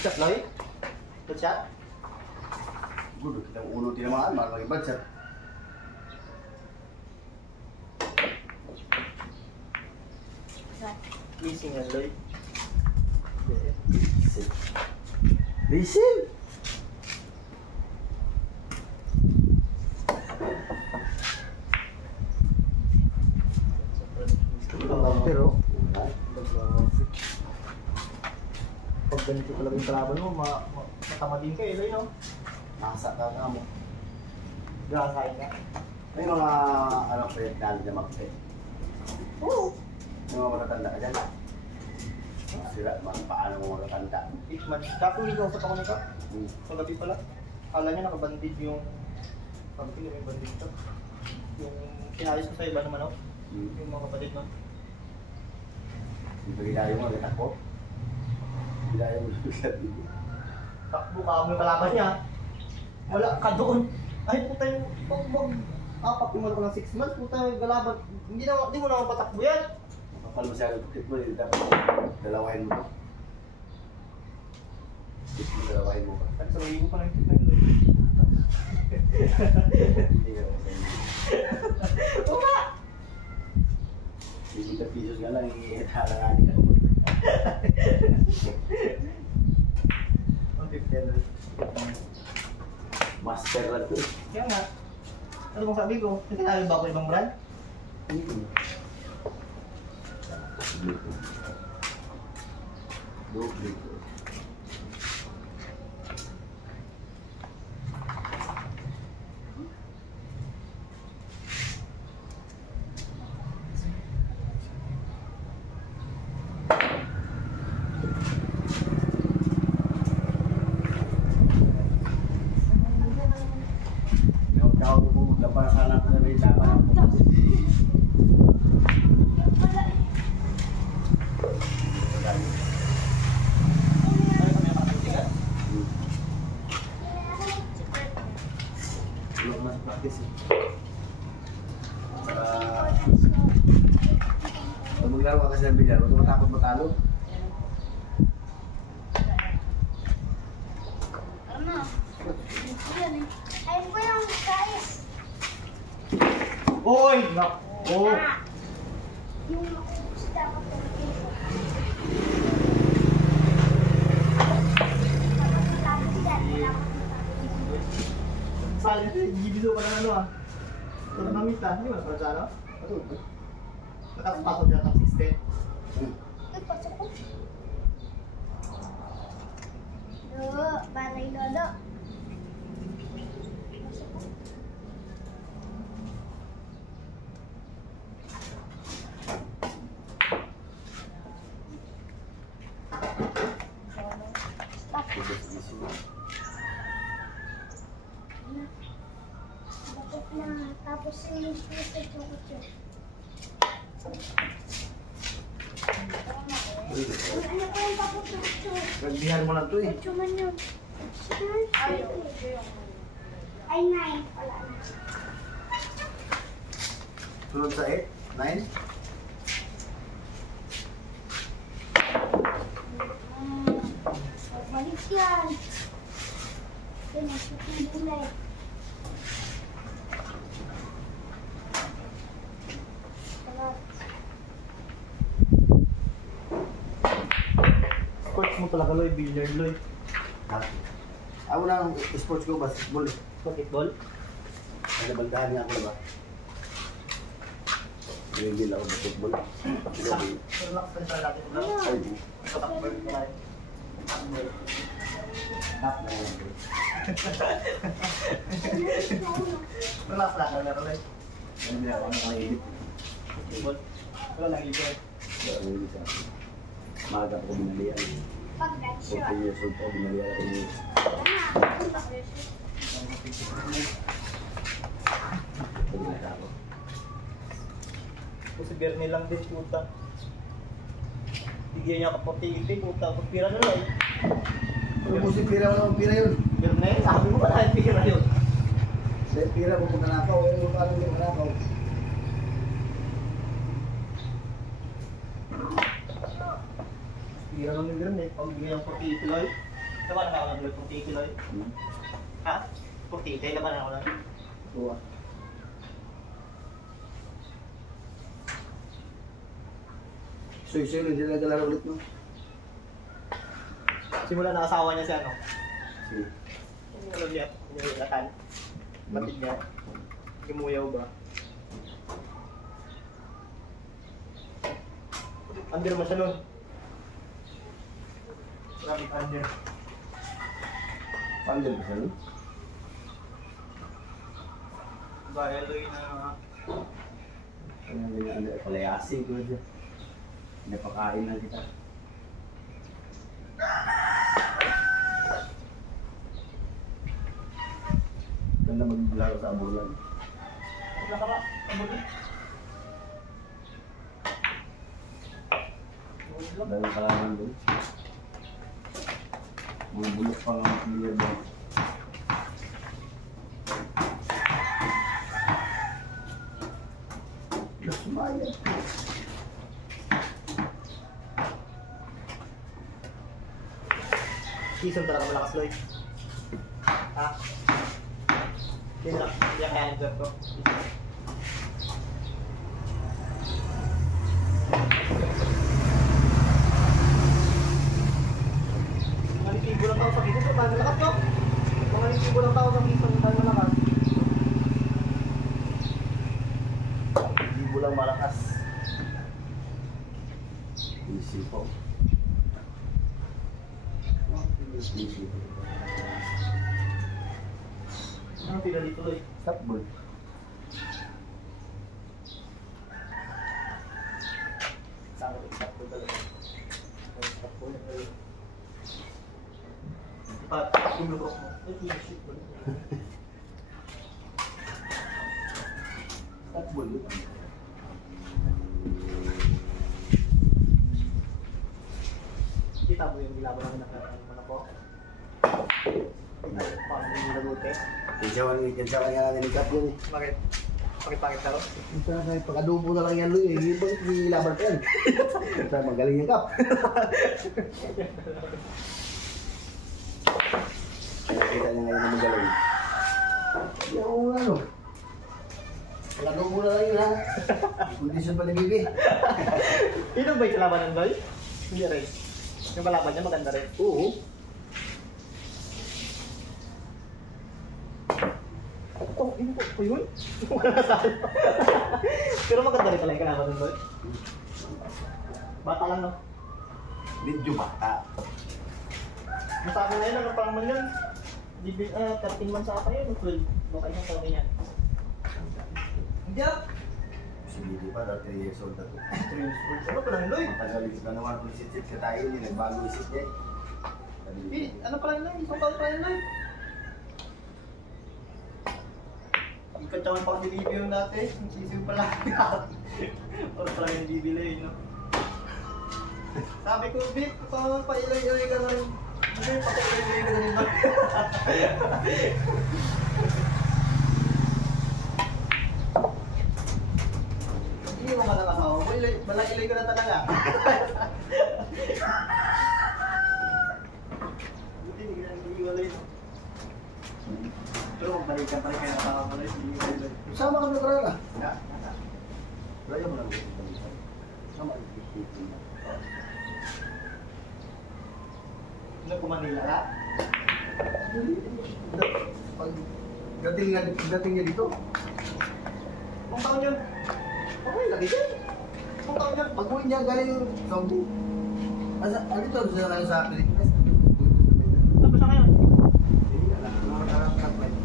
Shot, Loy? Good shot? Good, kita ulo tinamaan, mahal mag-ibad shot. Missing yan, Loy. Receive! Pero, pag ganito talaga yung kalaban mo, matamadin ka eh, Loy, no? Masa ka ka mo. Gakain ka. May mga ano pwede na dyan mag-pet. Oo. May mga matatanda ka dyan. Sira, paano mo matatanda? 8 months. Tapos hindi ko usap ako nito. Sa gabi pala. Kala niya nakabandid yung... Sabi ko yung bandid ito. Yung kinayos ko sa iba naman ako. Yung mga kapatid mo. Hindi pa mo, nagtak ko. Gidayo mo lugat. Takbo ka mo yung kalaban niya. Wala ka doon. Ay puta yung apat yung ko ng 6 months. Puta yung kalaban. Hindi mo naman patakbo yan. Kapal mo siya ng mo, dapat dalawahin mo. Dalawahin mo pa. At sa libo pa lang kita yun. Hindi ka naman sa'yo. Wala! 50 pesos nga lang, ihalanganin ka. Ang 50 lang. Master lang ito. Kaya nga. Ano bang sabi ko? Nagkakaroon ba ako ibang brand? Duplicate. Pag maglaro ka kasi ng bilyar, huwag matakot matalo. Ano? Ayun ko yung guys. Oy! Nako! Yung makusda ko po. Sali ito, gibido pa ng ano ah. Ito na namit ah. Hindi mo na para sa ano? Nakapasok dyan ang 60. Ay, pasok ko. Lolo, balay lolo. Pasok ko. Stop. Bakit na? Tapos yung sa chocolate. Ano ko yung papuputo? Nagbihan mo na ito eh. Ocho man yun. Ay, 9 pala. Sunod sa 8, 9. Balik yan. Pinasok yung bulay. Sports mo talaga, Loy. Billiard, Loy. Ako na ang sports ko, basketball. Basketball. Ay, nabandahan nga ako na ba? Hindi ako basketball. Relax ka sa natin. Ay, di. Patakbo yung kumain. Tap na yan. Relax lang ka na, Loy. Ano na ako nakaibit. Basketball. Wala lang ibig. Hindi sa akin. Maga ako binalian. Pag that 40 shot. years old ako binalian ako ni... Pagkita ako. Kung si Bernie lang din, puta. Bigyan niya ka 40-80, puta. Pagpira na, Loy. Ano mo si Pira? Wala akong Pira yun. Bernie, sabi mo ba dahil pira yun? Sa Pira, pupunta na ako. Ano yung parang yung nakaw? Pira lang yung Bernie. Pag bigyan ng 40-80, Loy. Laban na ako ng 40 kilo eh. Ha? 40 kilo laban na ako lang. Tuwa. So, hindi na galaro ulit, no? Simula na asawa niya si ano? Sige. Yung ano niya? Yung latan. Batid niya. Kimuyaw ba? Under mo siya nun. Rabbit under. Pandal ba siya, no? Bayan doon na... Kaya ganyan, palayasin ko dyan. Napakain na kita. Ganda maglaro sa abulan. Wala ka ba? Kabuli? Dahil kalaman doon. Mga bulok pa lang ang clear doon. Sumaya. Season talaga malakas, Lloyd. Ha? Yun lang. Hindi ang calendar ko. Mga lipibo lang tao sa season. So, paano malakas to? Mga lipibo lang tao sa season. Paano malakas? Libo lang malakas. Easy po. Easy. Anong pila dito, Lloyd? Stop ball. Tama, stop ko talaga. Stop ko lang talaga. Tulurok mo. Ay, shit ko. Stop ball. Kita mo yung nilaban namin nakakalimutan ako. Paano yung nilagote? Kinsawan nga natin ni Cap yun eh. Bakit? Pakit-pakit ako? Ito na kayo, pag-adobo na lang yan, Luy. Bakit nilaban ka yan? Ito na magaling yung Cap. Nakita niya ngayon na magaling. Yung ano, pag-adobo na lang yun ha. Kondisyon pa ni Bibi. Ino ba yung kalaban ng Doy? Hindi rin. Yung kalaban niya maganda rin. Oo. Oh, ino ko yun? Wala sa akin. Pero maganda rin pala yung kalaban ng Doy. Bata lang, no? Medyo bata. Masabi na yun, ano pa naman yun? 13 months ata yun, 12. Baka isang taon na yan. Hindi ah! Si Bibi pa, 30 years old na to. 3 years old. Ano pa lang, Doy? Matagal isip na naman kung isip ka tayo, hindi nagbago isip niya eh. Ano pa lang, Doy? Isang taon pa lang, Doy. Ikatawan pa kasi DB yung dati. Sisiw pala. Para pala yung DB na yun, no? Sabi ko, Bip, pa-ilay-ilay ka na rin. Hindi, pa-ilay-ilay ka na rin ba? Hindi mo ka nakasawa ko. Malay-ilay ka na talaga. Buti, hindi ka na nag-iwalay, no? Pero magbalikan pa rin kayo nakaka mo na yung iwalay. Sama ka na talaga. Ya, Raya mo lang. Sama ka. ano kung Manila ka? Pag dating niya dito, Kung taon yun? Okay, lagi dyan. Kung taon yun? pag uwi niya galing Saudi. Dito siya kayo sa Pilipinas. Tapos na ngayon? Hindi na lang. Nakakarap na flight.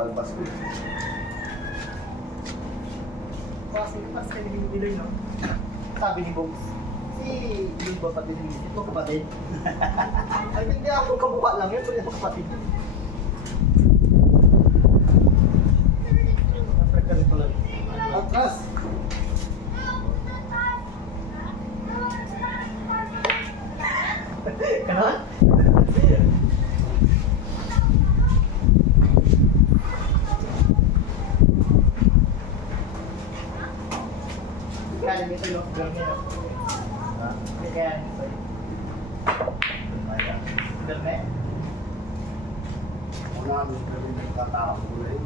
palpas ko. Pas kayo naging no? Sabi ni Bogs, si Bilbo pati si Luis, ito kapatid. Ay, hindi ako kamukha lang yun, pero ito kapatid. Napred ka rin pala. Atras! Kanan? Kaya nito yung girl niya. Ha? Hindi kaya nito yung girl niya. Una kami sa kami nagkatao ko na yun.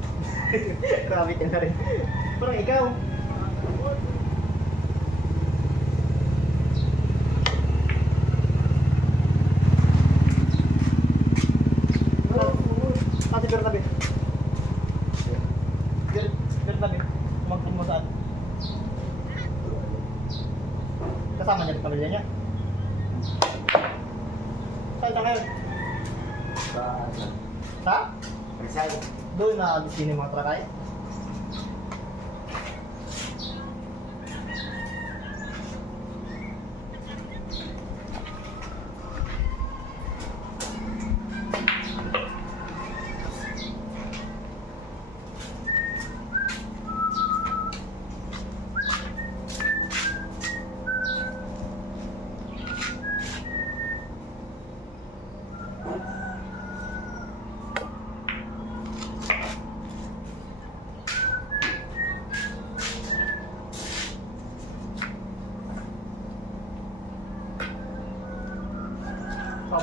Grabe ka na rin. Parang ikaw. Kasi girl tabi. Girl tabi. Magpun mo saan? Kasama niya yung pamilya niya. Saan ka ngayon? Sa? Rizal. Doon na sino yung mga trakay?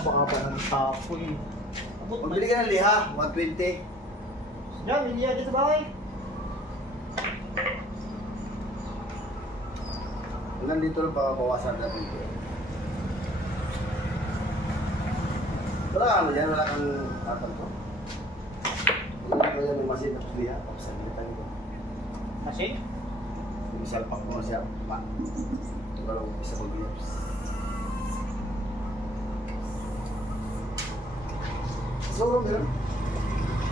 Baka ng tapoy. Magbili ka ng liha, 120. Diyan, hindi yan sa bahay. Hanggang dito lang baka bawasan natin ito. Wala ka ano dyan, wala kang atal ko. Wala ka yan, may masin tapos liha, tapos saglitan ito. Kasi? Yung salpak mo siya, pa. Ito ka lang isa ko liha. So, meron.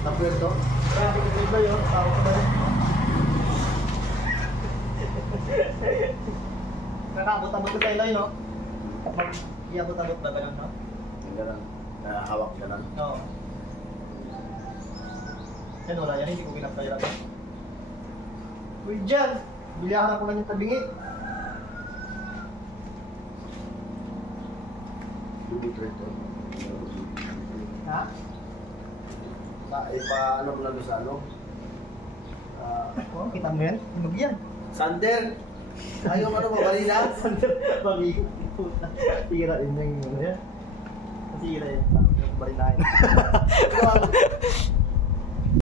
Tapuerto. Kaya kita ba yun? Tao ko ba yun? Nakabot-abot ko sa ilay, no? Iabot-abot ba ganun, no? Yung ganun, hawak ganun. Oo. Yan wala yan, hindi ko pinapayran. Uy, dyan! Bilihan ako lang yung tabingi. Lubot rito. Ha? Ipa-ano mo na doon sa ano? Oo, kita mo yan? Hinog yan. Sander! Ayaw ano ba, balina? Pag-ikot. Tira yun yung ano yan. Masira yun. Parang yung barinahin.